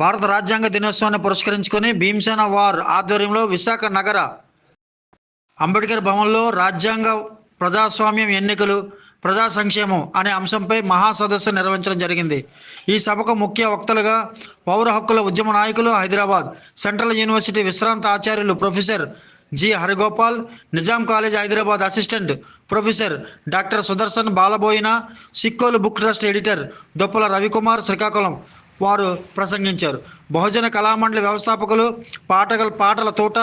భారత రాజ్యాంగ దినోత్సవాన్ని పురస్కరించుకొని భీమసేన వార్ ఆధ్వర్యంలో విశాఖ నగర అంబేద్కర్ భవన్లో రాజ్యాంగ ప్రజాస్వామ్యం ఎన్నికలు ప్రజా సంక్షేమం అనే అంశంపై మహాసదస్సు నిర్వహించడం జరిగింది. ఈ సభకు ముఖ్య వక్తలుగా పౌర హక్కుల ఉద్యమ నాయకులు, హైదరాబాద్ సెంట్రల్ యూనివర్సిటీ విశ్రాంత ఆచార్యులు professor G Harigopal, Nizam college Hyderabad assistant professor doctor Sudarshan Balaboina, Sikkolu book trust editor Doppala Ravikumar Srikakulam వారు ప్రసంగించారు. బహుజన కళామండలి వ్యవస్థాపకులు పాటల తోట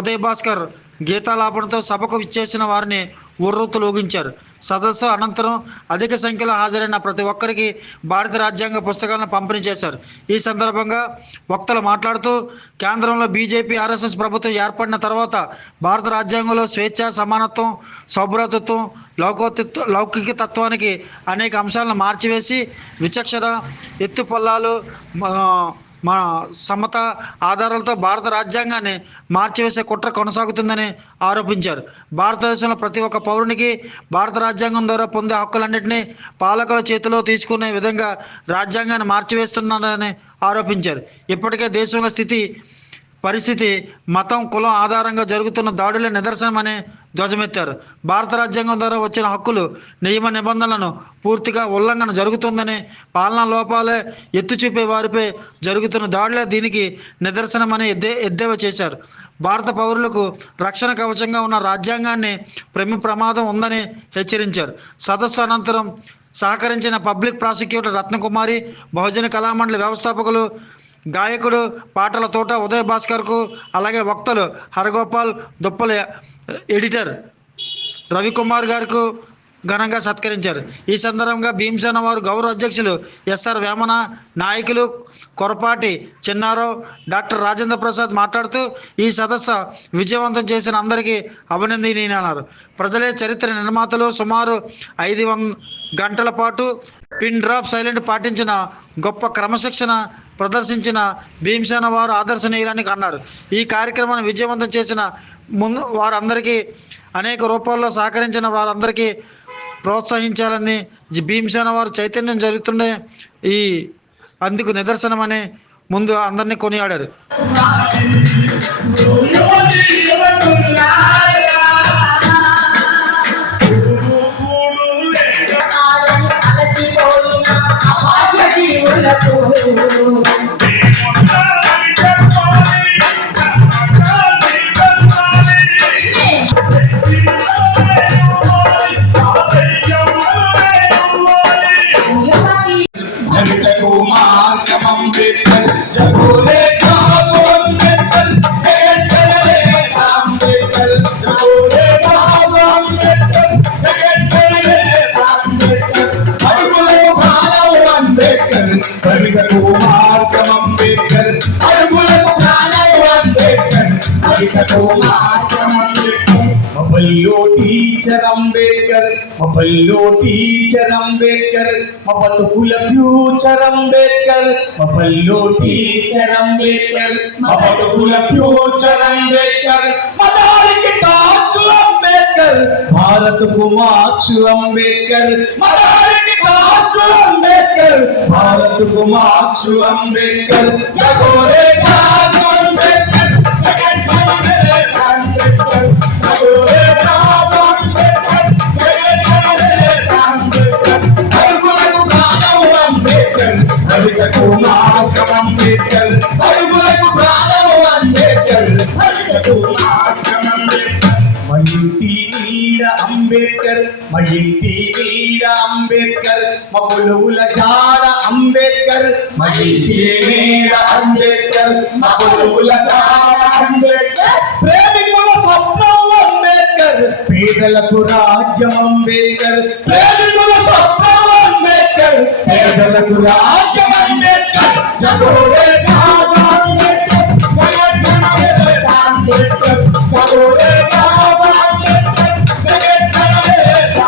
ఉదయ్ భాస్కర్ గీతాలాపనతో సభకు విచ్చేసిన వారిని ఉర్రూతలూగించారు. సదస్సు అనంతరం అధిక సంఖ్యలో హాజరైన ప్రతి ఒక్కరికి భారత రాజ్యాంగ పుస్తకాలను పంపిణీ చేశారు. ఈ సందర్భంగా వక్తలు మాట్లాడుతూ, కేంద్రంలో బీజేపీ ఆర్ఎస్ఎస్ ప్రభుత్వం ఏర్పడిన తర్వాత భారత రాజ్యాంగంలో స్వేచ్ఛ, సమానత్వం, సౌభ్రాతృత్వం, లౌకిక తత్వానికి అనేక అంశాలను మార్చివేసి విచక్షణ, ఎత్తుపల్లాలు, మన సమత ఆధారాలతో భారత రాజ్యాంగాన్ని మార్చివేసే కుట్ర కొనసాగుతుందని ఆరోపించారు. భారతదేశంలో ప్రతి ఒక్క పౌరునికి భారత రాజ్యాంగం ద్వారా పొందే హక్కులన్నింటినీ పాలకుల చేతిలో తీసుకునే విధంగా రాజ్యాంగాన్ని మార్చివేస్తున్నారని ఆరోపించారు. ఇప్పటికే దేశంలో పరిస్థితి మతం, కులం ఆధారంగా జరుగుతున్న దాడులే నిదర్శనమని ధ్వజమెత్తారు. భారత రాజ్యాంగం ద్వారా వచ్చిన హక్కులు, నియమ నిబంధనలను పూర్తిగా ఉల్లంఘన జరుగుతుందని, పాలనా లోపాలే ఎత్తుచూపే వారిపై జరుగుతున్న దాడులే దీనికి నిదర్శనమని ఎద్దేవా చేశారు. భారత పౌరులకు రక్షణ కవచంగా ఉన్న రాజ్యాంగాన్ని ప్రమాదం ఉందని హెచ్చరించారు. సదస్సు అనంతరం సహకరించిన పబ్లిక్ ప్రాసిక్యూటర్ రత్నకుమారి, బహుజన కళామండలి వ్యవస్థాపకులు, గాయకుడు పాటల తోట ఉదయ్ భాస్కర్కు, అలాగే వక్తలు హరగోపాల్, దుప్పల ఎడిటర్ రవికుమార్ గారికి ఘనంగా సత్కరించారు. ఈ సందర్భంగా భీమసేన వారు గౌరవ అధ్యక్షులు ఎస్ఆర్ వేమన, నాయకులు కొరపాటి చిన్నారావు, డాక్టర్ రాజేంద్ర ప్రసాద్ మాట్లాడుతూ, ఈ సదస్సు విజయవంతం చేసిన అందరికీ అభినందనీయాలన్నారు. ప్రజలే చరిత్ర నిర్మాతలు. సుమారు 500 గంటల పాటు పిన్ డ్రాప్ సైలెంట్ పాటించిన, గొప్ప క్రమశిక్షణ ప్రదర్శించిన భీమసేన వారు ఆదర్శనీయులని అన్నారు. ఈ కార్యక్రమాన్ని విజయవంతం చేసిన వారందరికీ, అనేక రూపాల్లో సహకరించిన వారందరికీ ప్రోత్సహించాలని, భీమసేన వారు చైతన్యం జరుగుతుండే ఈ అందుకు నిదర్శనమని ముందు అందరినీ కొనియాడారు. మబల్లో టీచర్ అంబేద్కర్, మబల్లో టీచర్ అంబేద్కర్, మా బతుకుల ఫ్యూచర్ అంబేద్కర్, మబల్లో టీచర్ అంబేద్కర్, మా బతుకుల ఫ్యూచర్ అంబేద్కర్, మదారికి టార్చు అంబేద్కర్, భారతకు మార్చు అంబేద్కర్, మదారికి టార్చు అంబేద్కర్, భారతకు మార్చు అంబేద్కర్, జగోరే జాగో అంబేద్కర్, మా ఇంటి నీడ అంబేద్కర్, మా ఇంటి నీడ అంబేద్కర్, మా కొలువుల జాడ అంబేద్కర్, మా ఇంటి నీడ అంబేద్కర్, మా కొలువుల జాడ అంబేద్కర్, ప్రేమికుల స్వప్నం అంబేద్కర్, పేదలకు రాజ్యం అంబేద్కర్, ప్రేమికుల స్వప్నం అంబేద్కర్, పేదలకు రాజ్యం అంబేద్కర్, జగోరే జాగో అంబేద్కర్, జయ జయ అంబేద్కర్, జగోరే జాగో అంబేద్కర్, జయ జయ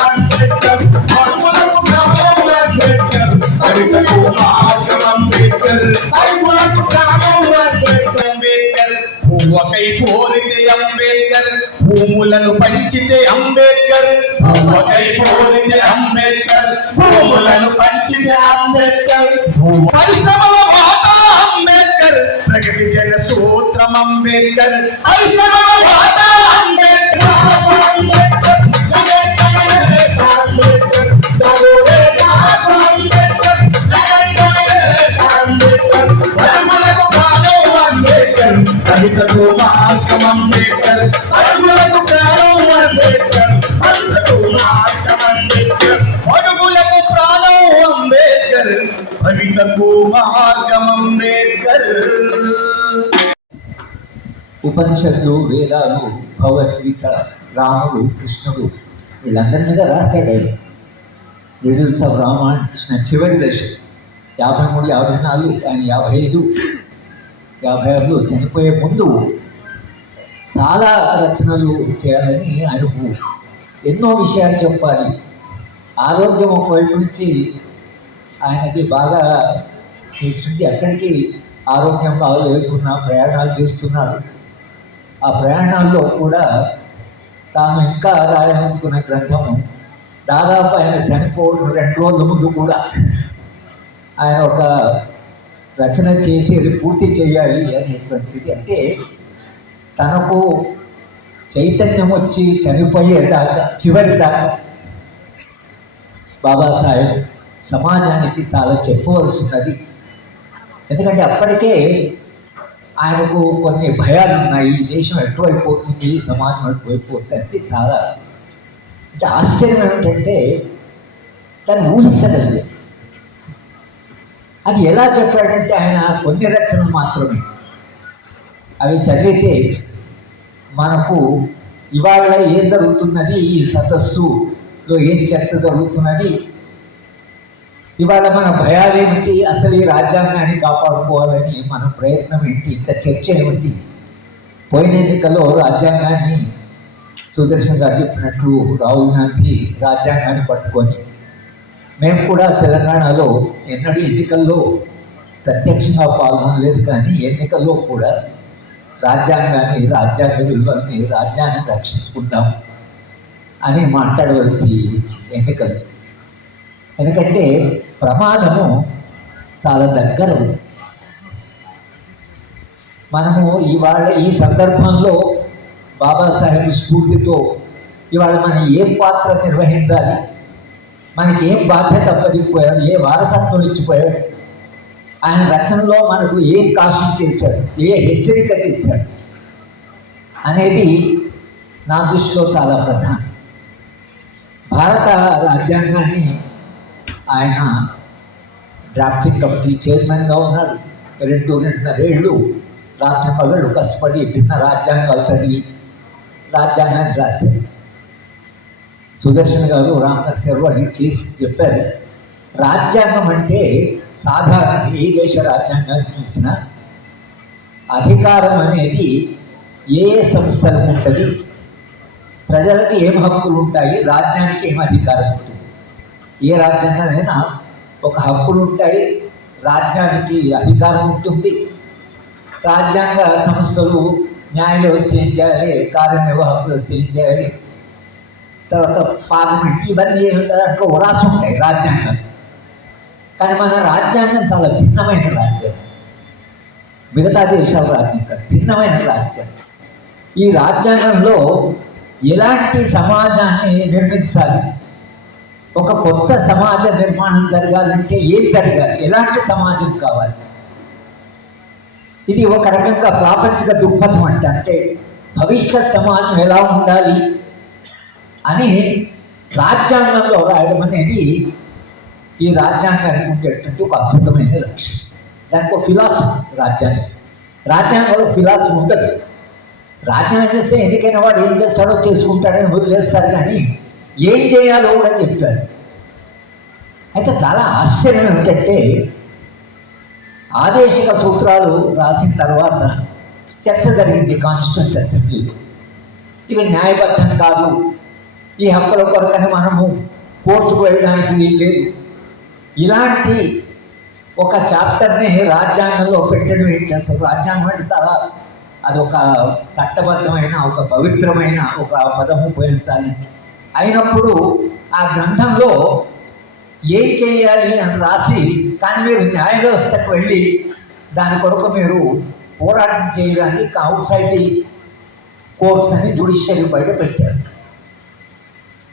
అంబేద్కర్, హక్కులకు ప్రాణం అంబేద్కర్, హక్కులకు మార్గం అంబేద్కర్, హక్కులకు ప్రాణం అంబేద్కర్, పువ్వకై కోరితే అంబేద్కర్, భూములను పంచితే అంబేద్కర్, పువ్వకై కోరితే అంబేద్కర్, భూములను పంచితే అంబేద్కర్, పరిశ్రమల మాట మార్గం అంబేద్కర్ ఐసమావాద అంబేద్కర్ దళితులకు మార్గం అంబేద్కర్ అడుగులకు ప్రాణం అంబేద్కర్ అడుగులకు మార్గం అంబేద్కర్ అడుగులకు ప్రాణం అంబేద్కర్ దళితులకు మార్గం అంబేద్కర్. ఉపనిషత్తులు, వేదాలు, భగవద్గీత, రాముడు, కృష్ణుడు వీళ్ళందరి మీద రాశాడు ఆయన. Littles of Rama and Krishna చివరి దశ 53, 54, ఆయన 55, 56 చనిపోయే ముందు చాలా రచనలు చేయాలని ఆయనకు ఎన్నో విషయాలు చెప్పాలి. ఆరోగ్యం ఒకవైపు నుంచి ఆయనకి బాగా చేస్తుంది, అక్కడికి ఆరోగ్యం బాగలేకున్నా ప్రయాణాలు చేస్తున్నాడు. ఆ ప్రయాణాల్లో కూడా తాను ఇంకా రాయాలనుకున్న గ్రంథము దాదాపు ఆయన చనిపోవడం 2 రోజుల ముందు కూడా ఆయన ఒక రచన చేసి అది పూర్తి చేయాలి అనేటువంటిది. అంటే తనకు చైతన్యం వచ్చి చనిపోయేదాకా చివరి దాకా బాబాసాహెబ్ సమాజానికి చాలా చెప్పవలసి ఉన్నది. ఎందుకంటే అప్పటికే ఆయనకు కొన్ని భయాలు ఉన్నాయి. ఈ దేశం ఎటువైపోతుంది, ఈ సమాజం ఎటువైపోతుంది అంటే చాలా అంటే ఆశ్చర్యం ఏమిటంటే దాన్ని ఊహించగలిగే. అది ఎలా చెప్పాడంటే ఆయన కొన్ని రచనలు మాత్రమే అవి చదివితే మనకు ఇవాళ ఏం జరుగుతున్నది, ఈ సదస్సులో ఏం చర్చ జరుగుతున్నది, ఇవాళ మన భయాలు ఏమిటి, అసలు ఈ రాజ్యాంగాన్ని కాపాడుకోవాలని మన ప్రయత్నం ఏంటి, ఇంత చర్చ ఏమిటి. పోయిన ఎన్నికల్లో రాజ్యాంగాన్ని సుదర్శన్ గారు చెప్పినట్లు రాహుల్ గాంధీ రాజ్యాంగాన్ని పట్టుకొని, మేము కూడా తెలంగాణలో ఎన్నడూ ఎన్నికల్లో ప్రత్యక్షంగా పాల్గొనలేదు, కానీ ఎన్నికల్లో కూడా రాజ్యాంగాన్ని, రాజ్యాంగ విలువల్ని, రాజ్యాన్ని రక్షించుకుందాం అని మాట్లాడవలసి ఎన్నికలు. ఎందుకంటే ప్రమాదము చాలా దగ్గర ఉంది. మనము ఇవాళ ఈ సందర్భంలో బాబాసాహెబ్ స్ఫూర్తితో ఇవాళ మనం ఏం పాత్ర నిర్వహించాలి, మనకి ఏం బాధ్యత అప్పగిపోయాడు, ఏ వారసత్వం ఇచ్చిపోయాడు, ఆయన రచనలో మనకు ఏం కాషన్ చేశాడు, ఏ హెచ్చరిక చేశాడు అనేది నా దృష్టిలో చాలా ప్రధానం. భారత రాజ్యాంగాన్ని ఆయన డ్రాఫ్టింగ్ కమిటీ చైర్మన్గా ఉన్నాడు. 2.5 ఏళ్ళు రాత్రి పగళ్ళు కష్టపడి భిన్న రాజ్యాంగాలు చదివి రాజ్యాంగాన్ని రాశారు. సుదర్శన్ గారు, రామనరసింహ గారు అది చేసి చెప్పారు. రాజ్యాంగం అంటే సాధారణ ఏ దేశ రాజ్యాంగాన్ని చూసినా అధికారం అనేది ఏ సంస్థలకు ఉంటుంది, ప్రజలకు ఏం హక్కులు ఉంటాయి, రాజ్యానికి ఏం అధికారం ఉంటుంది. ఏ రాజ్యాంగానైనా ఒక హక్కులు ఉంటాయి, రాజ్యానికి అధికారం ఉంటుంది. రాజ్యాంగ సంస్థలు న్యాయ వ్యవస్థ ఏం చేయాలి, కార్యనిర్వాహక వ్యవస్థ ఏం చేయాలి, తర్వాత పార్లమెంట్, ఇవన్నీ దాంట్లో రాసి ఉంటాయి రాజ్యాంగం. కానీ మన రాజ్యాంగం చాలా భిన్నమైన రాజ్యాంగం, మిగతా దేశాల రాజ్యాంగం భిన్నమైన రాజ్యాంగం. ఈ రాజ్యాంగంలో ఎలాంటి సమాజాన్ని నిర్మించాలి, ఒక కొత్త సమాజ నిర్మాణం జరగాలంటే ఏం జరగాలి, ఎలాంటి సమాజం కావాలి, ఇది ఒక రకంగా ప్రాపంచిక దృక్పథం అంటే భవిష్యత్ సమాజం ఎలా ఉండాలి అని రాజ్యాంగంలో రాయడం అనేది ఈ రాజ్యాంగానికి ఉండేటువంటి ఒక అద్భుతమైన లక్ష్యం. దానికి ఒక ఫిలాసఫీ రాజ్యాంగంలో ఫిలాసఫీ ఉండదు. రాజ్యాంగం చేస్తే ఎన్నికైన వాడు ఏం చేస్తాడో చేసుకుంటాడని వదిలేస్తారు, కానీ ఏం చేయాలో కూడా చెప్తాడు. అయితే చాలా ఆశ్చర్యం ఏమిటంటే ఆదేశిక సూత్రాలు రాసిన తర్వాత చర్చ జరిగింది కాన్స్టిట్యూంట్ అసెంబ్లీలో. ఇవి న్యాయబద్ధం కాదు, ఈ హక్కుల కొరకని మనము కోర్టుకు వెళ్ళడానికి వీలు లేదు, ఇలాంటి ఒక చాప్టర్ని రాజ్యాంగంలో పెట్టడం ఏంటి, అసలు రాజ్యాంగం అంటే చాలా అదొక చట్టబద్ధమైన ఒక పవిత్రమైన ఒక పదము ఉపయోగించాలి. అయినప్పుడు ఆ గ్రంథంలో ఏం చేయాలి అని రాసి, కానీ మీరు న్యాయ వ్యవస్థకు వెళ్ళి దాని కొరకు మీరు పోరాటం చేయడానికి అవుట్ సైడ్ ది కోర్ట్స్ అని జ్యుడిషియరీ బయట పెట్టారు.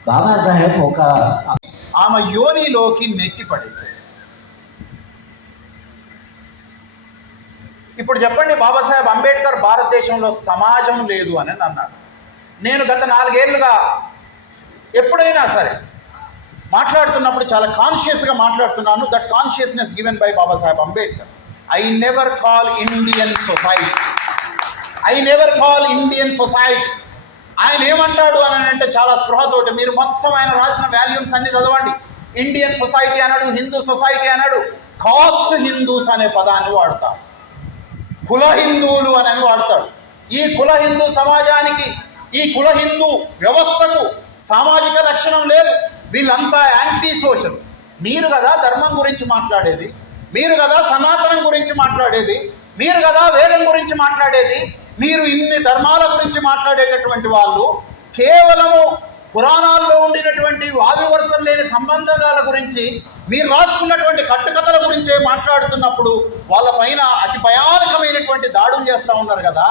బాబాసాహెబ్ ఒక ఆమె యోనిలోకి నెట్టి పడేశారు. ఇప్పుడు చెప్పండి, బాబాసాహెబ్ అంబేద్కర్ భారతదేశంలో సమాజం లేదు అని అన్నాడు. నేను గత 4 ఏళ్ళుగా ఎప్పుడైనా సరే మాట్లాడుతున్నప్పుడు చాలా కాన్షియస్గా మాట్లాడుతున్నాను. That consciousness given by Babasaheb Ambedkar. I never call Indian society, ఆయన ఏమంటాడు అని అంటే చాలా స్పృహతోటి, మీరు మొత్తం ఆయన రాసిన వాల్యూమ్స్ అన్ని చదవండి. ఇండియన్ సొసైటీ అన్నాడు, హిందూ సొసైటీ అన్నాడు, కాస్ట్ హిందూస్ అనే పదాన్ని వాడతాడు, కుల హిందువులు అని వాడతాడు. ఈ కుల హిందూ సమాజానికి, ఈ కుల హిందూ వ్యవస్థకు సామాజిక లక్షణం లేదు. వీళ్ళంతా యాంటీ సోషల్. మీరు కదా ధర్మం గురించి మాట్లాడేది, మీరు కదా సనాతనం గురించి మాట్లాడేది, మీరు కదా వేదం గురించి మాట్లాడేది, మీరు ఇన్ని ధర్మాల గురించి మాట్లాడేటటువంటి వాళ్ళు కేవలము పురాణాల్లో ఉండినటువంటి వావివరుసలు లేని సంబంధాల గురించి, మీరు రాసుకున్నటువంటి కట్టుకథల గురించే మాట్లాడుతున్నప్పుడు వాళ్ళ పైన అతి భయానకమైనటువంటి దాడులు చేస్తూ ఉన్నారు కదా.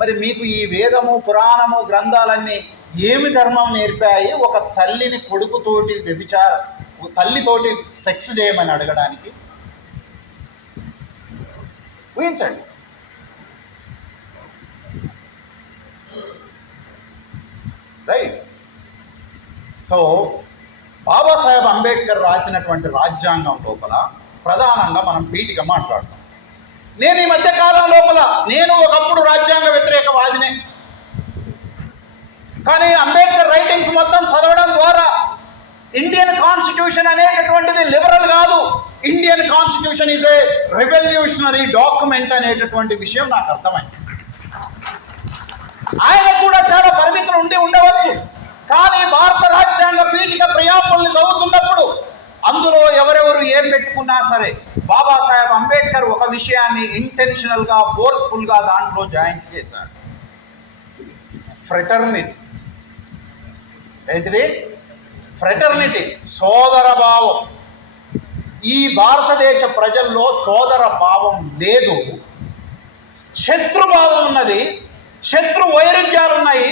మరి మీకు ఈ వేదము పురాణము గ్రంథాలన్నీ ఏమి ధర్మం నేర్పాయి? ఒక తల్లిని కొడుకుతోటి తల్లితోటి సెక్స్ చేయమని అడగడానికి. ఊహించండి. రైట్. సో బాబాసాహెబ్ అంబేద్కర్ రాసినటువంటి రాజ్యాంగం లోపల ప్రధానంగా మనం పీఠిక మాట్లాడతాం. నేను ఈ మధ్య కాలం లోపల, నేను ఒకప్పుడు రాజ్యాంగ వ్యతిరేకవాదినే, కానీ అంబేద్కర్ రైటింగ్స్ మొత్తం చదవడం ద్వారా ఇండియన్ కాన్స్టిట్యూషన్ అనేటటువంటిది లిబరల్ కాదు, Indian constitution is a revolutionary document అనేటటువంటి విషయం నాకు అర్థమైంది. ఆయన కూడా చాలా పరిమితులు ఉండవచ్చు, కానీ భారత రాజ్యాంగ పీఠిక ప్రియాంబుల్ని చదువుతున్నప్పుడు అందులో ఎవరెవరు ఏం పెట్టుకున్నా సరే బాబాసాహెబ్ అంబేద్కర్ ఒక విషయాన్ని ఇంటెన్షనల్గా ఫోర్స్ఫుల్గా దాంట్లో జాయింట్ చేశాడు. ఫ్రెటర్నిటీ. ఏంటిది? ఫ్రెటర్నిటీ, సోదర భావం. ఈ భారతదేశ ప్రజల్లో సోదర భావం లేదు, శత్రుభావం ఉన్నది, శత్రు వైరుధ్యాలు ఉన్నాయి.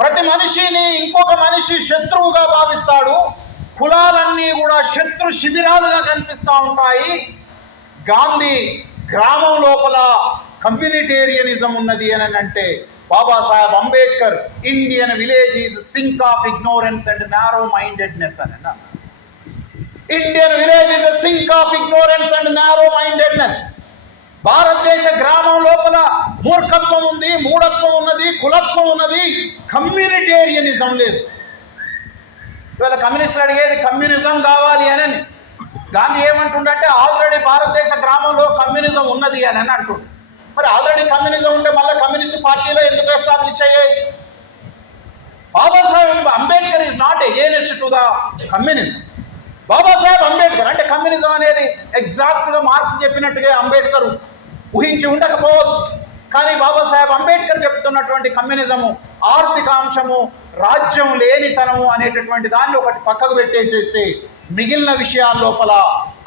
ప్రతి మనిషిని ఇంకొక మనిషి శత్రువుగా భావిస్తాడు. కులాలన్నీ కూడా శత్రు శిబిరాలుగా కనిపిస్తూ ఉంటాయి. గాంధీ గ్రామం లోపల కమ్యూనిటేరియనిజం ఉన్నది అని అంటే Babasaheb Ambedkar Indian village is sink of ignorance and narrow mindedness అని అన్నారు. Indian village is sink of ignorance and narrow mindedness. భారతదేశ గ్రామం లోపల మూర్ఖత్వం ఉంది, మూఢత్వం ఉన్నది, కులత్వం ఉన్నది, కమ్యూనిటేరియనిజం లేదు. ఇవాళ కమ్యూనిస్టులు అడిగేది కమ్యూనిజం కావాలి అని. గాంధీ ఏమంటుండంటే ఆల్రెడీ భారతదేశ గ్రామంలో కమ్యూనిజం ఉన్నది అని అంటుండు. మరి ఆల్రెడీ కమ్యూనిజం ఉంటే మళ్ళీ కమ్యూనిస్ట్ పార్టీలో ఎందుకు ఎస్టాబ్లిష్ అయ్యాయి? Babasaheb Ambedkar is not against to the communism. Babasaheb Ambedkar అంటే కమ్యూనిజం అనేది ఎగ్జాక్ట్గా మార్క్స్ చెప్పినట్టుగా అంబేద్కర్ ఊహించి ఉండకపోవచ్చు, కానీ బాబాసాహెబ్ అంబేద్కర్ చెప్తున్నటువంటి కమ్యూనిజము ఆర్థికాంశము, రాజ్యం లేనితనము అనేటటువంటి దాన్ని ఒకటి పక్కకు పెట్టేసేస్తే మిగిలిన విషయాల లోపల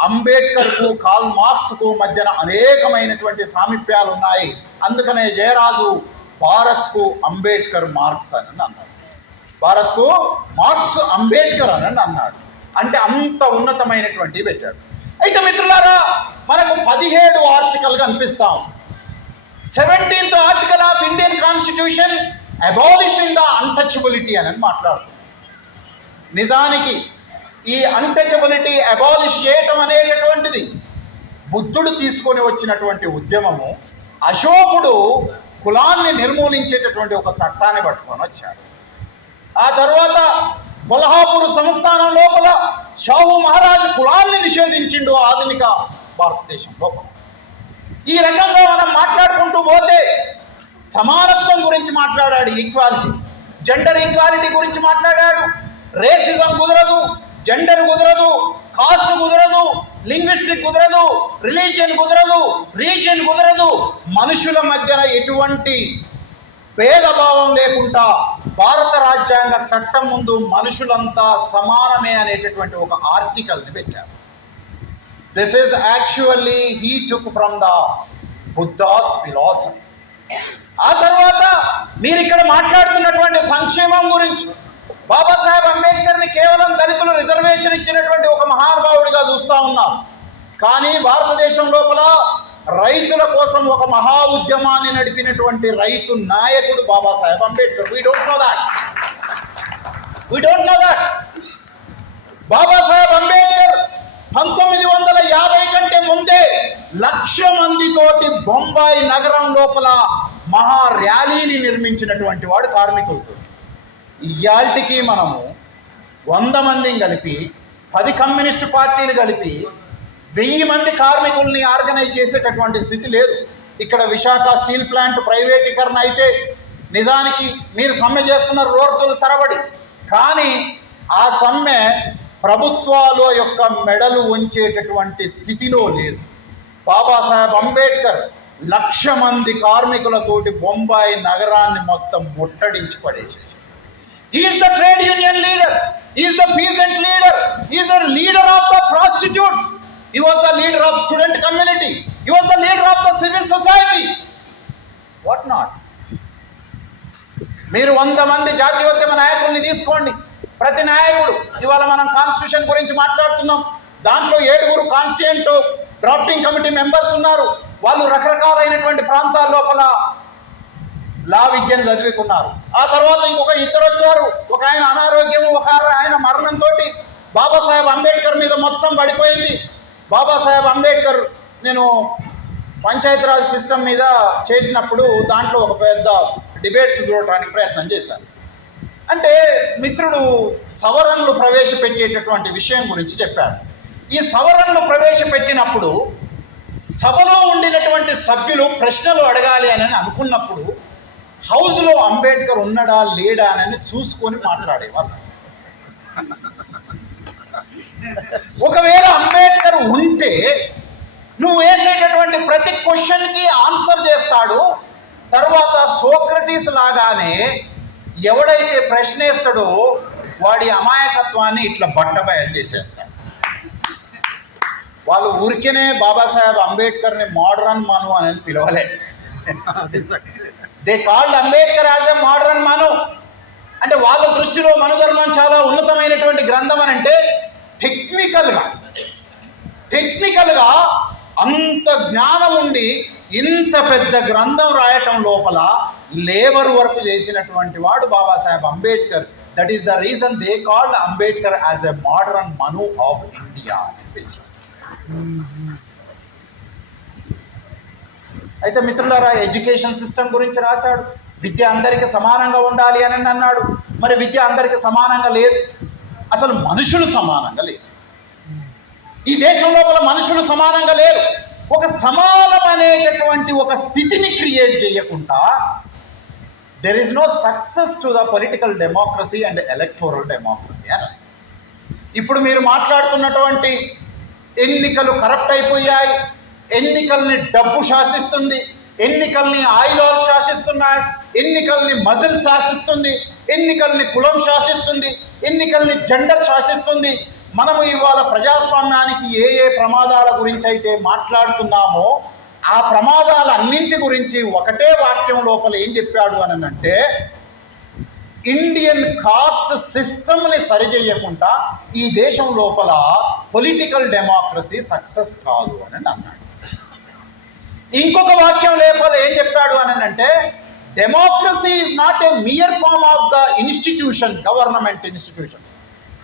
అంబేద్కర్కు కార్ల్ మార్క్స్కు మధ్యన అనేకమైనటువంటి సామీప్యాలు ఉన్నాయి. అందుకనే జయరాజు భారత్కు అంబేద్కర్ మార్క్స్ అని అన్నాడు, భారత్కు మార్క్స్ అంబేద్కర్ అని అన్నాడు. అంటే అంత ఉన్నతమైనటువంటి పెట్టాడు. అయితే మిత్రులారా, మనకు 17 ఆర్టికల్ కనిపిస్తాం. 17th article of Indian constitution abolishing the untouchability అని మాట్లాడుతుంది. నిజానికి ఈ అన్టచబిలిటీ అబాలిష్ చేయటం అనేటటువంటిది బుద్ధుడు తీసుకొని వచ్చినటువంటి ఉద్యమము. అశోకుడు కులాన్ని నిర్మూలించేటటువంటి ఒక చట్టాన్ని పట్టుకొని వచ్చాడు. ఆ తర్వాత కొల్హాపూర్ సంస్థానం లోపల షాహు మహారాజు కులాన్ని నిషేధించిండు ఆధునిక భారతదేశం లోపల. ఈ రకంగా మనం మాట్లాడుకుంటూ పోతే సమానత్వం గురించి మాట్లాడాడు, ఈక్వాలిటీ, జెండర్ ఈక్వాలిటీ గురించి మాట్లాడాడు. రేసిజం కుదరదు, జెండర్ కుదరదు, కాస్ట్ కుదరదు, లింగ్విస్టిక్ కుదరదు, రిలీజియన్ కుదరదు, రీజియన్ కుదరదు. మనుషుల మధ్యన ఎటువంటి భేదభావం లేకుండా భారత రాజ్యాంగ చట్టం ముందు మనుషులంతా సమానమే అనేటటువంటి ఒక ఆర్టికల్ని పెట్టారు. This is actually he took from the Buddha's philosophy. ఆ తర్వాత మీరు ఇక్కడ మాట్లాడుతున్నటువంటి సంక్షేమం గురించి బాబాసాహెబ్ అంబేద్కర్ని కేవలం దళితులు రిజర్వేషన్ ఇచ్చినటువంటి ఒక మహానుభావుడిగా చూస్తూ ఉన్నాం. కానీ భారతదేశం లోపల రైతుల కోసం ఒక మహా ఉద్యమాన్ని నడిపినటువంటి రైతు నాయకుడు Babasaheb Ambedkar. We don't know that. Babasaheb Ambedkar 1950 కంటే ముందే 1,00,000 మందితోటి బొంబాయి నగరం లోపల మహా ర్యాలీని నిర్మించినటువంటి వాడు కార్మికులతో. ఇయాల్టికి మనము 100 మందిని కలిపి 10 కమ్యూనిస్టు పార్టీలు కలిపి 1000 మంది కార్మికుల్ని ఆర్గనైజ్ చేసేటటువంటి స్థితి లేదు. ఇక్కడ విశాఖ స్టీల్ ప్లాంట్ ప్రైవేటీకరణ అయితే నిజానికి మీరు సమ్మె చేస్తున్నారు రోజుల తరబడి, కానీ ఆ సమ్మె ప్రభుత్వాల యొక్క మెడలు వంచేటటువంటి స్థితిలో లేదు. బాబాసాహెబ్ అంబేద్కర్ 1,00,000 మంది కార్మికులతోటి బొంబాయి నగరాన్ని మొత్తం ముట్టడించి పడేసేసి. He is the trade union leader. He is the peasant leader. He is the leader of the prostitutes. He was the leader of student community. He was the leader of the civil society. What not? మీరు 100 మంది జాతీయోద్యమ నాయకుల్ని తీసుకోండి. ప్రతి నాయకుడు, ఇవాళ మనం constitution గురించి మాట్లాడుతున్నాం, దాంట్లో 7 కాన్స్టిట్యూయెంట్ డ్రాఫ్టింగ్ కమిటీ మెంబర్స్ ఉన్నారు. వాళ్ళు రకరకాలైనటువంటి ప్రాంతాల లోపల లా విద్యను చదువుకున్నారు. ఆ తర్వాత ఇంకొక 2 వచ్చారు. ఒక ఆయన అనారోగ్యం, ఒక ఆయన మరణంతో బాబాసాహెబ్ అంబేద్కర్ మీద మొత్తం పడిపోయింది. బాబాసాహెబ్ అంబేద్కర్ నేను పంచాయతీరాజ్ సిస్టమ్ మీద చేసినప్పుడు దాంట్లో ఒక పెద్ద డిబేట్స్ చూడటానికి ప్రయత్నం చేశాను. అంటే మిత్రుడు సవరణలు ప్రవేశపెట్టేటటువంటి విషయం గురించి చెప్పాడు. ఈ సవరణలు ప్రవేశపెట్టినప్పుడు సభలో ఉండినటువంటి సభ్యులు ప్రశ్నలు అడగాలి అని అనుకున్నప్పుడు హౌస్లో అంబేద్కర్ ఉన్నాడా లేడా అని చూసుకొని మాట్లాడేవాళ్ళు. ఒకవేళ అంబేద్కర్ ఉంటే నువ్వు వేసేటటువంటి ప్రతి క్వశ్చన్కి ఆన్సర్ చేస్తాడు. తర్వాత సోక్రటీస్ లాగానే ఎవడైతే ప్రశ్న వేస్తాడో వాడి అమాయకత్వాన్ని ఇట్లా బట్టబయలు చేసేస్తాడు. వాళ్ళు ఊరికేనే బాబాసాహెబ్ అంబేద్కర్ని మోడరన్ మను అని పిలవలే. They called Ambedkar as a modern Manu. అంటే వాళ్ళ దృష్టిలో మనుధర్మం చాలా ఉన్నతమైనటువంటి గ్రంథం అని అంటే టెక్నికల్గా అంత జ్ఞానం ఉండి ఇంత పెద్ద గ్రంథం రాయటం లోపల లేబర్ వర్క్ చేసినటువంటి వాడు Babasaheb Ambedkar. That is the reason they called Ambedkar as a modern Manu of India. అయితే మిత్రులారా, ఎడ్యుకేషన్ సిస్టమ్ గురించి రాశాడు. విద్య అందరికీ సమానంగా ఉండాలి అని అన్నాడు. మరి విద్య అందరికీ సమానంగా లేదు. అసలు మనుషులు సమానంగా లేరు. ఈ దేశం లోపల మనుషులు సమానంగా లేరు. ఒక సమానం అనేటటువంటి ఒక స్థితిని క్రియేట్ చేయకుండా there is no success to the political democracy and electoral democracy అని. ఇప్పుడు మీరు మాట్లాడుతున్నటువంటి ఎన్నికలు కరప్ట్ అయిపోయాయి, ఎన్నికల్ని డబ్బు శాసిస్తుంది, ఎన్నికల్ని ఆయుధాలు శాసిస్తున్నాయి, ఎన్నికల్ని మజిల్ శాసిస్తుంది, ఎన్నికల్ని కులం శాసిస్తుంది, ఎన్నికల్ని జెండర్ శాసిస్తుంది. మనము ఇవాళ ప్రజాస్వామ్యానికి ఏ ప్రమాదాల గురించి అయితే మాట్లాడుతున్నామో ఆ ప్రమాదాలన్నింటి గురించి ఒకటే వాక్యం లోపల ఏం చెప్పాడు అని అంటే, ఇండియన్ కాస్ట్ సిస్టమ్ని సరిచేయకుండా ఈ దేశం లోపల పొలిటికల్ డెమోక్రసీ సక్సెస్ కాదు అని అన్నాడు. ఇంకొక వాక్యం లోపల ఏం చెప్పాడు అని అంటే, democracy is not a mere form of the institution, government institution,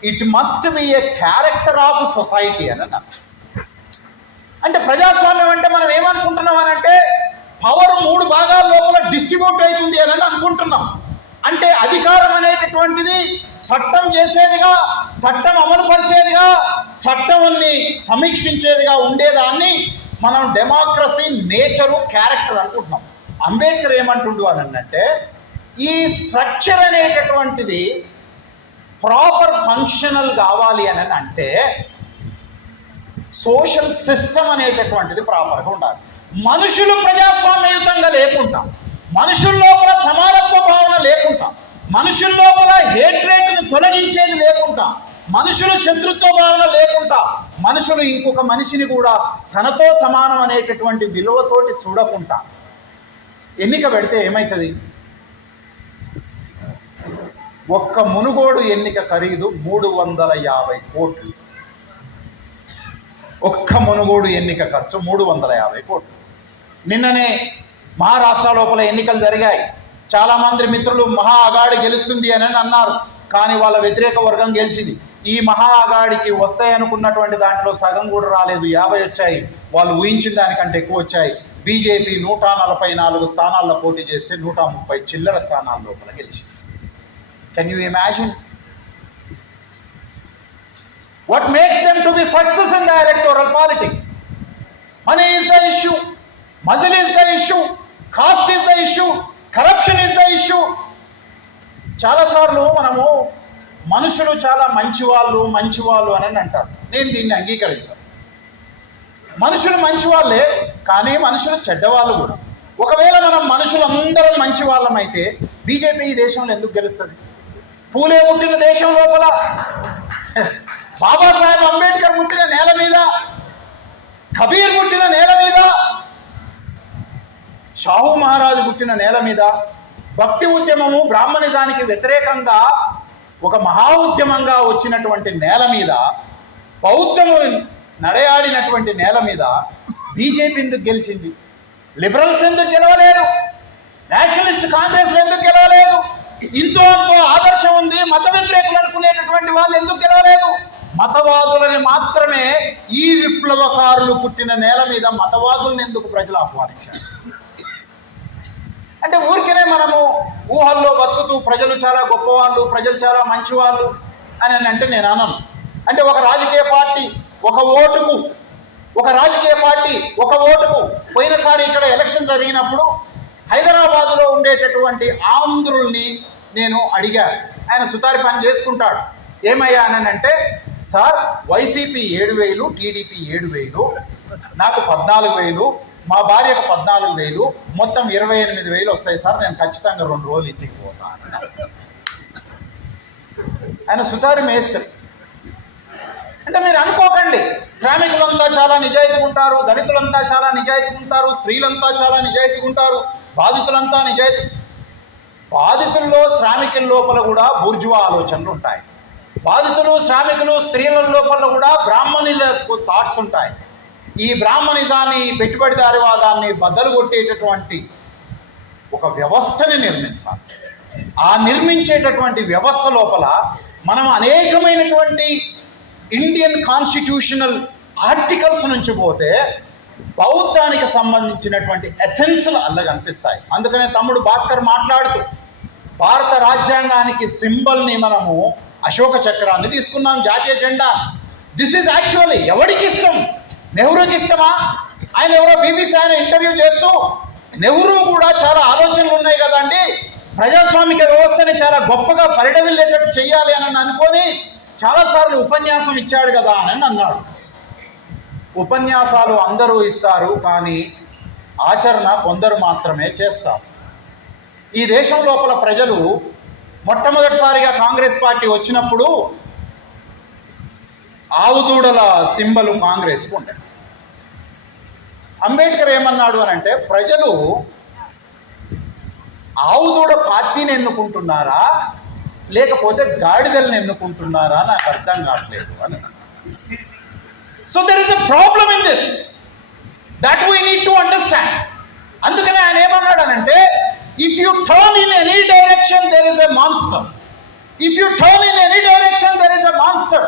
it must be a character of society అని అన్నాడు. అంటే ప్రజాస్వామ్యం అంటే మనం ఏమనుకుంటున్నాం అని అంటే పవర్ 3 భాగాల లోపల డిస్ట్రిబ్యూట్ అవుతుంది అని అనుకుంటున్నాం. అంటే అధికారం అనేటటువంటిది చట్టం చేసేదిగా, చట్టం అమలు పరిచేదిగా, చట్టాన్ని సమీక్షించేదిగా ఉండేదాన్ని మనం డెమోక్రసీ నేచరు క్యారెక్టర్ అనుకుంటున్నాం. అంబేద్కర్ ఏమంటుండు అని అంటే, ఈ స్ట్రక్చర్ అనేటటువంటిది ప్రాపర్ ఫంక్షనల్ కావాలి అని అంటే సోషల్ సిస్టమ్ అనేటటువంటిది ప్రాపర్గా ఉండాలి. మనుషులు ప్రజాస్వామ్యయుతంగా లేకుండా, మనుషుల లోపల సమానత్వ భావన లేకుండా, మనుషుల లోపల హేట్రేట్ను తొలగించేది లేకుండా, మనుషులు శత్రుత్వ భావన లేకుండా, మనుషులు ఇంకొక మనిషిని కూడా తనతో సమానం అనేటటువంటి విలువతోటి చూడకుండా ఎన్నిక పెడితే ఏమవుతుంది? ఒక్క మునుగోడు ఎన్నిక ఖరీదు 350 కోట్లు. ఒక్క మునుగోడు ఎన్నిక ఖర్చు 350 కోట్లు. నిన్ననే మహారాష్ట్ర లోపల ఎన్నికలు జరిగాయి. చాలామంది మిత్రులు మహా అగాడి గెలుస్తుంది అని అన్నారు, కానీ వాళ్ళ వ్యతిరేక వర్గం గెలిచింది. ఈ మహా అగాడికి వస్తాయనుకున్నటువంటి దాంట్లో సగం కూడా రాలేదు, 50 వచ్చాయి. వాళ్ళు ఊహించిన దానికంటే ఎక్కువ వచ్చాయి. బీజేపీ 144 స్థానాల్లో పోటీ చేస్తే 130 చిల్లర స్థానాల లోపల గెలిచింది. Can you imagine? What makes them to be success in the electoral politics? Money is the issue, muzzle is the issue, caste is the issue, corruption is the issue. చాలాసార్లు మనము మనుషులు చాలా మంచివాళ్ళు అని అంటారు. నేను దీన్ని అంగీకరించాను. మనుషులు మంచివాళ్ళే, కానీ మనుషులు చెడ్డవాళ్ళు కూడా. ఒకవేళ మనం మనుషులందరం మంచి వాళ్ళమైతే బీజేపీ ఈ దేశంలో ఎందుకు గెలుస్తుంది? పూలే పుట్టిన దేశం లోపల, బాబాసాహెబ్ అంబేద్కర్ పుట్టిన నేల మీద, కబీర్ పుట్టిన నేల మీద, షాహు మహారాజు పుట్టిన నేల మీద భక్తి ఉద్యమము బ్రాహ్మణిజానికి వ్యతిరేకంగా ఒక మహా ఉద్యమంగా వచ్చినటువంటి నేల మీద, బౌద్ధము నడయాడినటువంటి నేల మీద బీజేపీ ఎందుకు గెలిచింది? లిబరల్స్ ఎందుకు గెలవలేదు? నేషనలిస్ట్ కాంగ్రెస్ ఎందుకు గెలవలేదు? ఇంతో ఆదర్శం ఉంది, మత వ్యతిరేకులు అనుకునేటటువంటి వాళ్ళు ఎందుకు గెలవలేదు? మతవాదులని మాత్రమే, ఈ విప్లవకారులు పుట్టిన నేల మీద మతవాదులను ఎందుకు ప్రజలు ఆహ్వానించారు? అంటే ఊరికనే మనము ఊహల్లో బతుకుతూ ప్రజలు చాలా గొప్పవాళ్ళు, ప్రజలు చాలా మంచివాళ్ళు అని అంటే నేను అనను. అంటే ఒక రాజకీయ పార్టీ ఒక ఓటుకు పోయినసారి ఇక్కడ ఎలక్షన్ జరిగినప్పుడు హైదరాబాదులో ఉండేటటువంటి ఆంధ్రుల్ని నేను అడిగా. ఆయన సుతారి పని చేసుకుంటాడు. ఏమయ్యా అని అంటే, సార్ వైసీపీ 7,000, టీడీపీ 7,000, నాకు 14,000, మా భార్యకు 14,000, మొత్తం 28,000 వస్తాయి సార్, నేను ఖచ్చితంగా 2 రోజులు ఇంటికి పోతాను. ఆయన సుతారి మేస్త్రి. అంటే మీరు అనుకోకండి, శ్రామికులంతా చాలా నిజాయితీగా ఉంటారు, దళితులంతా చాలా నిజాయితీగా ఉంటారు, స్త్రీలంతా చాలా నిజాయితీగా ఉంటారు, బాధితులంతా బాధితుల్లో శ్రామికుల లోపల కూడా బూర్జువా ఆలోచనలు ఉంటాయి. బాధితులు, శ్రామికులు, స్త్రీల లోపల కూడా బ్రాహ్మణులకు థాట్స్ ఉంటాయి. ఈ బ్రాహ్మణిజాన్ని, పెట్టుబడిదారివాదాన్ని బద్దలు కొట్టేటటువంటి ఒక వ్యవస్థని నిర్మించాలి. ఆ నిర్మించేటటువంటి వ్యవస్థ లోపల మనం అనేకమైనటువంటి ఇండియన్ కాన్స్టిట్యూషనల్ ఆర్టికల్స్ నుంచి పోతే బౌద్ధానికి సంబంధించినటువంటి ఎసెన్స్లు అల్ల కనిపిస్తాయి. అందుకనే తమ్ముడు భాస్కర్ మాట్లాడుతూ భారత రాజ్యాంగానికి సింబల్ని మనము అశోక చక్రాన్ని తీసుకున్నాం, జాతీయ జెండా. దిస్ ఈజ్ యాక్చువల్లీ ఎవరికి ఇష్టం? నెహ్రూకి ఇష్టమా? ఆయన ఎవరో బీబీసీ ఆయన ఇంటర్వ్యూ చేస్తూ నెహ్రూ కూడా చాలా ఆలోచనలు ఉన్నాయి కదండి, ప్రజాస్వామిక వ్యవస్థని చాలా గొప్పగా పరిడవిల్లేటట్టు చెయ్యాలి అని అనుకొని చాలాసార్లు ఉపన్యాసం ఇచ్చాడు కదా అని అన్నాడు. ఉపన్యాసాలు అందరూ ఇస్తారు, కానీ ఆచరణ కొందరు మాత్రమే చేస్తారు. ఈ దేశం లోపల ప్రజలు మొట్టమొదటిసారిగా కాంగ్రెస్ పార్టీ వచ్చినప్పుడు ఆవుదూడల సింబలు కాంగ్రెస్కు ఉండే. అంబేద్కర్ ఏమన్నాడు అని అంటే, ప్రజలు ఆవుదూడ పార్టీని ఎన్నుకుంటున్నారా లేకపోతే గాడిదలను ఎన్నుకుంటున్నారా నాకు అర్థం కావట్లేదు అని. So there is a problem in this that we need to understand. అందుకనే ఆయన ఏమన్నాడు అనంటే, if you turn in any direction there is a monster. If you turn in any direction there is a monster.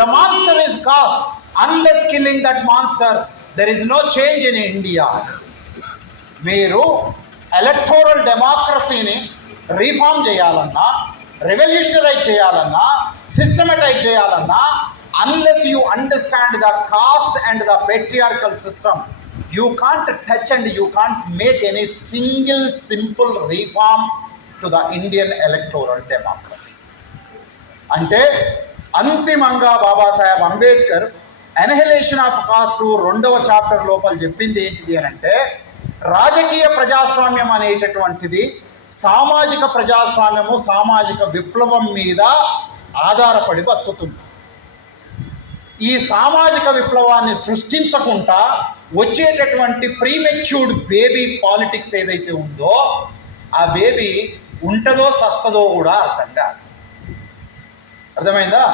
The monster is caste. Unless killing that monster there is no change in India. మీరు electoral డెమోక్రసీని reform చేయాలన్నా, revolutionise చేయాలన్నా, systematise చేయాలన్నా, unless you understand the caste and the patriarchal system, you can't touch and you can't make any single simple reform to the Indian electoral democracy. అంటే అంతిమంగా Babasaheb Ambedkar annihilation of cost 2వ chapter లోపల చెప్పింది ఏంటిది అని అంటే, రాజకీయ ప్రజాస్వామ్యం అనేటటువంటిది సామాజిక ప్రజాస్వామ్యము, సామాజిక విప్లవం మీద ఆధారపడి బతుకుతుంది. ఈ సామాజిక విప్లవాన్ని సృష్టించకుండా వచ్చేటటువంటి ప్రీమెచ్యూర్డ్ బేబీ పాలిటిక్స్ ఏదైతే ఉందో ఆ బేబీ ఉంటుందో సస్తదో కూడా అర్థం కాదు. అర్థమైందా?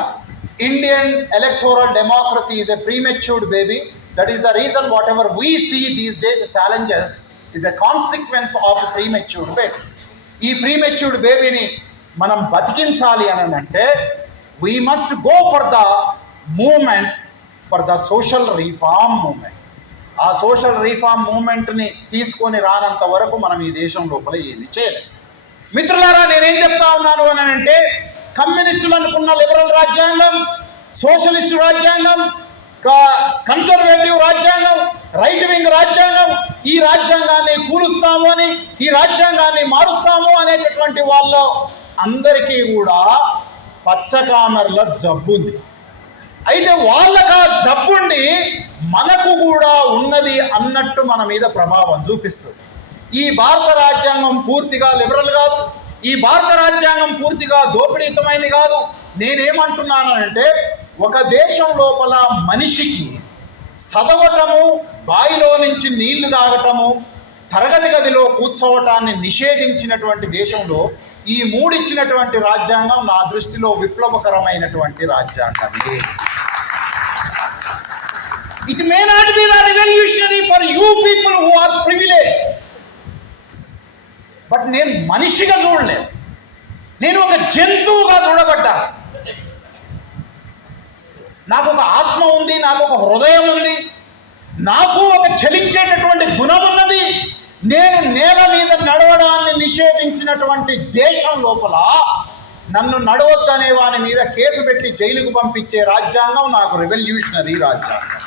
Indian electoral democracy is a prematured baby. That is the reason whatever we see these days challenges is a consequence of prematured baby. ఈ ప్రీమెచ్యూర్డ్ బేబీని మనం బతికించాలి అని అంటే we must go for the movement, for the social reform movement. ఆ social reform మూమెంట్ని తీసుకొని రానంత వరకు మనం ఈ దేశం లోపల ఏమి చేయలేం. మిత్రులారా, నేనేం చెప్తా ఉన్నాను అని అంటే, కమ్యూనిస్టులు అనుకున్న లిబరల్ రాజ్యాంగం, సోషలిస్టు రాజ్యాంగం, కన్సర్వేటివ్ రాజ్యాంగం, రైట్ వింగ్ రాజ్యాంగం, ఈ రాజ్యాంగాన్ని కూలుస్తాము అని, ఈ రాజ్యాంగాన్ని మారుస్తాము అనేటటువంటి వాళ్ళు అందరికీ కూడా పచ్చకామెర్ల జబ్బుంది. అయితే వాళ్ళకి ఆ జబ్బుండి మనకు కూడా ఉన్నది అన్నట్టు మన మీద ప్రభావం చూపిస్తుంది. ఈ భారత రాజ్యాంగం పూర్తిగా లిబరల్ కాదు, ఈ భారత రాజ్యాంగం పూర్తిగా దోపిడీతమైంది కాదు. నేనేమంటున్నానంటే, ఒక దేశం లోపల మనిషికి చదవటము, బావిలో నుంచి నీళ్లు తాగటము, తరగతి గదిలో కూర్చోవటాన్ని నిషేధించినటువంటి దేశంలో ఈ మూడిచ్చినటువంటి రాజ్యాంగం నా దృష్టిలో విప్లవకరమైనటువంటి రాజ్యాంగమే. It may not be the revolutionary for you people who are privileged. But నేను మనిషిగా చూడలేదు, నేను ఒక జంతువుగా చూడబడ్డా. నాకు ఒక ఆత్మ ఉంది, నాకు ఒక హృదయం ఉంది, నాకు ఒక చలించేటటువంటి గుణం ఉన్నది. నేను నేల మీద నడవడాన్ని నిషేధించినటువంటి దేశం లోపల నన్ను నడవద్దనే వాని మీద కేసు పెట్టి జైలుకు పంపించే రాజ్యాంగం నాకు రెవల్యూషనరీ రాజ్యాంగం.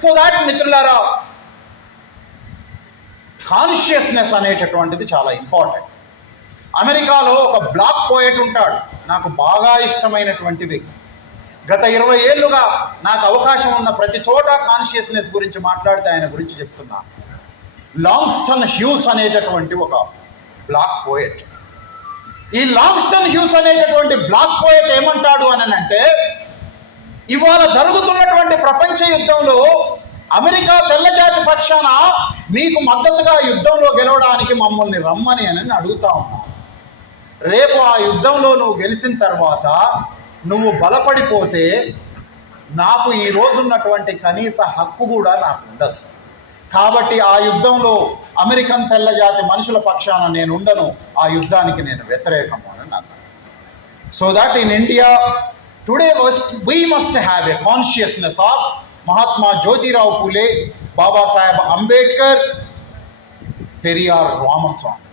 సో దాట్ మిత్రులారా, కాన్షియస్నెస్ అనేటటువంటిది చాలా ఇంపార్టెంట్. అమెరికాలో ఒక బ్లాక్ పోయెట్ ఉంటాడు, నాకు బాగా ఇష్టమైనటువంటి వ్యక్తి. గత 20 ఏళ్ళుగా నాకు అవకాశం ఉన్న ప్రతి చోట కాన్షియస్నెస్ గురించి మాట్లాడితే ఆయన గురించి చెప్తున్నా. లాంగ్స్టన్ హ్యూస్ అనేటటువంటి ఒక బ్లాక్ పోయెట్. ఈ లాంగ్స్టన్ హ్యూస్ అనేటటువంటి బ్లాక్ పోయెట్ ఏమంటాడు అని అంటే, ఇవాళ జరుగుతున్నటువంటి ప్రపంచ యుద్ధంలో అమెరికా తెల్లజాతి పక్షాన మీకు మద్దతుగా యుద్ధంలో గెలవడానికి మమ్మల్ని రమ్మని అని అడుగుతా ఉన్నాను. రేపు ఆ యుద్ధంలో నువ్వు గెలిచిన తర్వాత నువ్వు బలపడిపోతే నాకు ఈ రోజున్నటువంటి కనీస హక్కు కూడా నాకు ఉండదు. కాబట్టి ఆ యుద్ధంలో అమెరికన్ తెల్లజాతి మనుషుల పక్షాన నేను ఉండను, ఆ యుద్ధానికి నేను వ్యతిరేకము అని అన్నాను. So that in India today we must have a consciousness of Mahatma Jyotirao Phule, Babasaheb Ambedkar, Periyar Ramaswamy.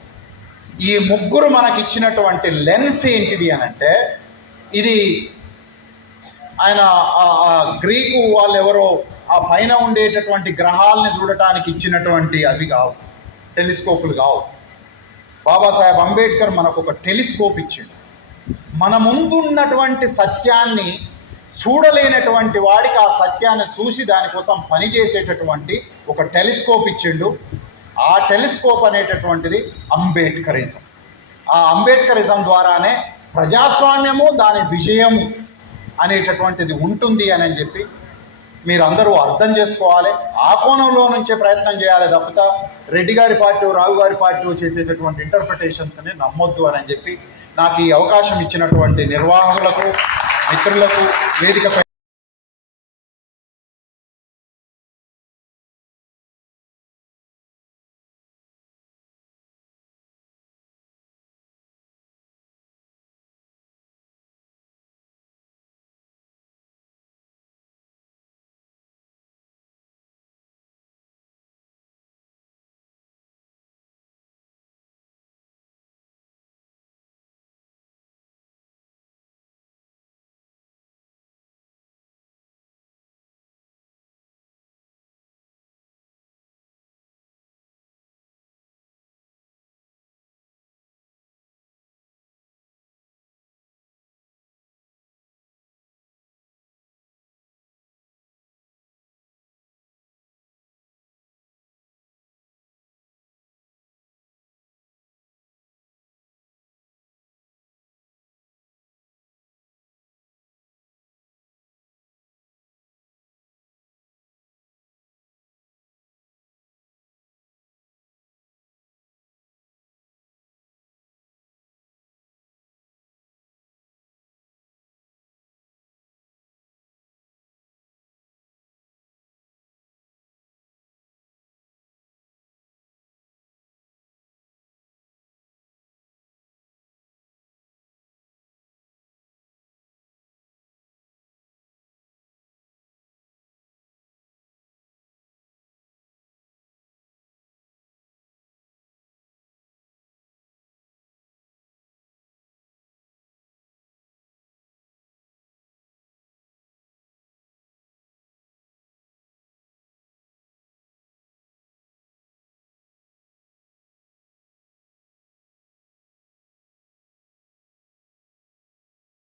ఈ ముగ్గురు మనకి ఇచ్చినటువంటి లెన్స్ ఏంటిది అని అంటే, ఇది ఆయన గ్రీకు వాళ్ళు ఎవరో ఆ పైన ఉండేటటువంటి గ్రహాలని చూడటానికి ఇచ్చినటువంటి అవి కావు, టెలిస్కోపులు కావు. బాబాసాహెబ్ అంబేద్కర్ మనకు ఒక టెలిస్కోప్ ఇచ్చిండు. మన ముందున్నటువంటి సత్యాన్ని చూడలేనటువంటి వాడికి ఆ సత్యాన్ని చూసి దానికోసం పనిచేసేటటువంటి ఒక టెలిస్కోప్ ఇచ్చిండు. ఆ టెలిస్కోప్ అనేటటువంటిది అంబేద్కరిజం. ఆ అంబేద్కరిజం ద్వారానే ప్రజాస్వామ్యము, దాని విజయము అనేటటువంటిది ఉంటుంది అని చెప్పి మీరందరూ అర్థం చేసుకోవాలి. ఆ కోణంలో నుంచే ప్రయత్నం చేయాలి తప్ప రెడ్డి గారి పార్టీ, రావు గారి పార్టీ చేసేటటువంటి ఇంటర్ప్రిటేషన్స్ని నమ్మొద్దు అని చెప్పి నాకు ఈ అవకాశం ఇచ్చినటువంటి నిర్వాహకులకు, మిత్రులకు, వేదికపై